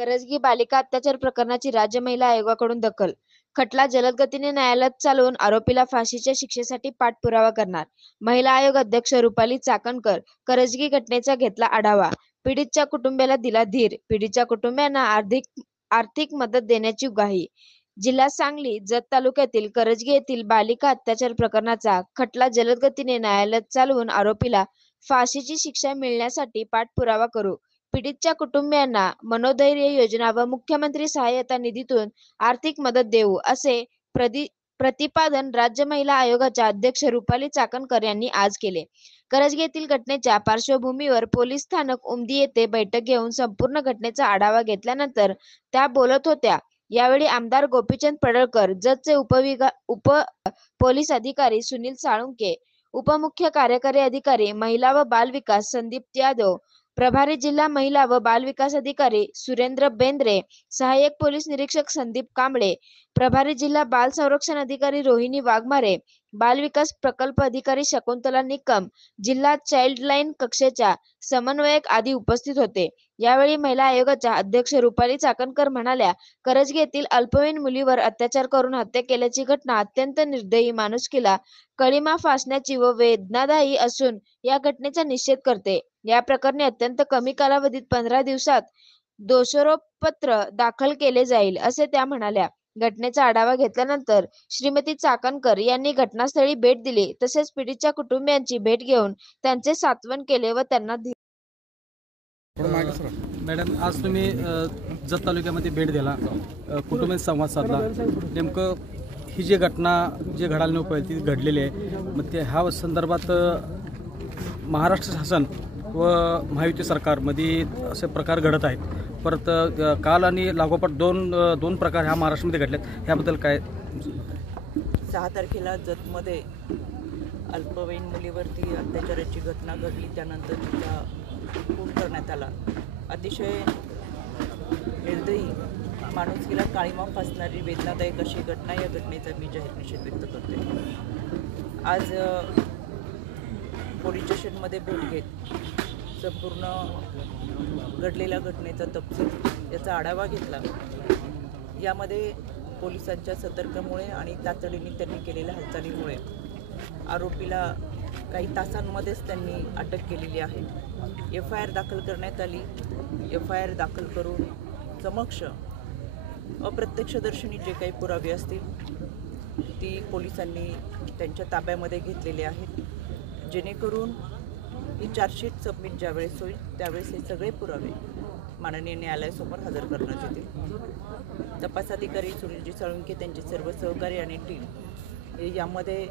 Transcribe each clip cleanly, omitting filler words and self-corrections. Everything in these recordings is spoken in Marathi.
करजगी बालिका अत्याचार प्रकरणाची राज्य महिला आयोगाकडून दखल. खटला जलद गतीने न्यायालयात चालवून आरोपीला फाशीच्या शिक्षेसाठी पाठपुरावा करणार. महिला आयोग अध्यक्ष रुपाली चाकणकर करजगी घटनेचा घेतला आढावा. पीडितच्या कुटुंबियाला दिला धीर. पीडितच्या कुटुंबियांना आर्थिक मदत देण्याची ग्वाही. जिल्हा सांगली जत तालुक्यातील करजगी येथील बालिका अत्याचार प्रकरणाचा खटला जलद गतीने न्यायालयात चालवून आरोपीला फाशीची शिक्षा मिळण्यासाठी पाठपुरावा करू. पीडितच्या कुटुंबियांना मनोधैर्य योजना व मुख्यमंत्री सहाय्यता निधीतून आर्थिक मदत देऊ, असे प्रतिपादन राज्य महिला आयोगाच्या अध्यक्ष रुपाली चाकणकर यांनी आज केले. करजगी येथील घटनेच्या पार्श्वभूमीवर पोलीस स्थानक उमदी येथे बैठक घेऊन संपूर्ण घटनेचा आढावा घेतल्यानंतर त्या बोलत होत्या. यावेळी आमदार गोपीचंद पडळकर, जतचे उप पोलीस अधिकारी सुनील साळुंके, उपमुख्य कार्यकारी अधिकारी महिला व बाल विकास संदीप यादव, प्रभारी जिल्हा महिला व बाल विकास अधिकारी सुरेंद्र बेंद्रे, सहाय्यक पोलीस निरीक्षक संदीप कांबळे, प्रभारी जिल्हा बाल संरक्षण अधिकारी रोहिणी वाघमारे, बाल विकास प्रकल्प अधिकारी शकुंतला निकम, जिल्हा चाइल्डलाईन कक्षेच्या समन्वयक आदी उपस्थित होते. यावेळी महिला आयोगाच्या अध्यक्ष रुपाली चाकणकर म्हणाल्या, करजगी येथील अल्पवयीन मुलीवर अत्याचार करून हत्या केल्याची घटना अत्यंत निर्दयी, माणुसकीला कळिमा फासण्याची व वेदनादायी असून या घटनेचा निषेध करते. या प्रकरणी अत्यंत कमी कालावधीत 15 दिवसात दोषारोपपत्र दाखल केले जाईल, असे त्या म्हणाल्या. घटनेचा आढावा घेतल्यानंतर श्रीमती चाकणकर यांनी घटनास्थळी भेट दिली, तसेच पीडितच्या कुटुंबियांची भेट घेऊन त्यांचे सांत्वन केले व त्यांना मॅडम, आज तुम्ही जत तालुक्यामध्ये भेट दिला, कुटुंब संवाद साधला. नेमकं ही जी घटना जे घडायला नको ती घडलेली आहे, मग ते ह्या संदर्भात महाराष्ट्र शासन व महायुती सरकारमध्ये असे प्रकार घडत आहेत. परत काल आणि लागोपाठ दोन प्रकार ह्या महाराष्ट्रामध्ये घडलेत. ह्याबद्दल काय? 6 तारखेला जतमध्ये अल्पवयीन मुलीवरती अत्याचाराची घटना घडली. त्यानंतर तिचा खून करण्यात आला. अतिशय निर्दयी, माणुसकीला काळिमा फासणारी वेदनादायक अशी घटना. या घटनेचा मी जाहीर निषेध व्यक्त करते. आज पोलीस स्टेशनमध्ये भेट घेत संपूर्ण घडलेल्या घटनेचा तपशील याचा आढावा घेतला. यामध्ये पोलिसांच्या सतर्कमुळे आणि तातडीने त्यांनी केलेल्या हालचालीमुळे आरोपीला काही तासांमध्येच त्यांनी अटक केलेली आहे. FIR दाखल करण्यात आली. FIR दाखल करून समक्ष अप्रत्यक्षदर्शनी जे काही पुरावे असतील ती पोलिसांनी त्यांच्या ताब्यामध्ये घेतलेले आहेत, जेणेकरून ही चार्जशीट सबमिट ज्यावेळेस होईल त्यावेळेस हे सगळे पुरावे माननीय न्यायालयासमोर हजर करण्यात येतील. तपास अधिकारी सुनीलजी साळुंके, त्यांचे सर्व सहकारी आणि टीम हे यामध्ये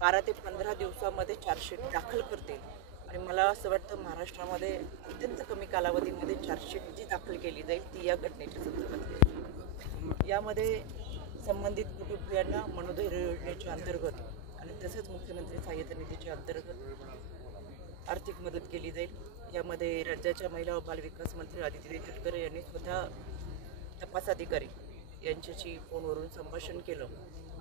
12 ते 15 दिवसामध्ये चार्जशीट दाखल करतील. आणि मला असं वाटतं महाराष्ट्रामध्ये अत्यंत कमी कालावधीमध्ये चार्जशीट जी दाखल केली जाईल ती या घटनेच्या संदर्भात. यामध्ये संबंधित कुटुंबियांना मनोधैर्य योजनेच्या अंतर्गत आणि तसंच मुख्यमंत्री सहाय्यता निधीच्या अंतर्गत आर्थिक मदत केली जाईल. यामध्ये राज्याच्या महिला व बाल विकास मंत्री आदिती तटकरे यांनी स्वतः तपास अधिकारी यांच्याशी फोनवरून संभाषण केलं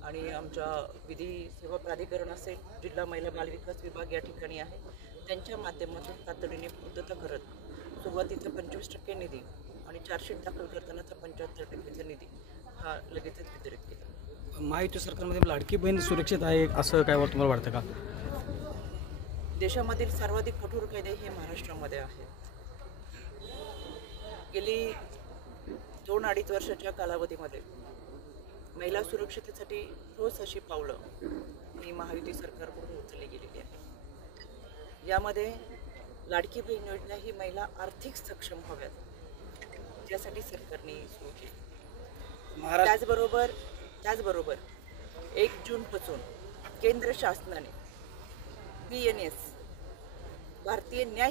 आणि आमच्या विधी सेवा प्राधिकरण असेल, जिल्हा महिला बाल विकास विभाग या ठिकाणी आहे, त्यांच्या माध्यमातून तातडीने पूर्तता करत सुरुवातीचा 25% निधी आणि चार्जशीट दाखल करतानाचा 75% निधी हा लगेचच वितरित केला. महायुती सरकारमध्ये लाडकी बहीण सुरक्षित आहे असं काय तुम्हाला वाटतं का? देशामधील सर्वाधिक कठोर कायदे हे महाराष्ट्रामध्ये आहेत. गेली 2-2.5 वर्षाच्या कालावधीमध्ये महिला सुरक्षितेसाठी ठोस अशी पावलं ही महायुती सरकारकडून उचलली गेलेली आहे. यामध्ये लाडकी बहीण योजना ही महिला आर्थिक सक्षम व्हाव्यात यासाठी सरकारने सुरू केली. त्याचबरोबर 1 जूनपासून केंद्र शासनाने BNS भारतीय न्याय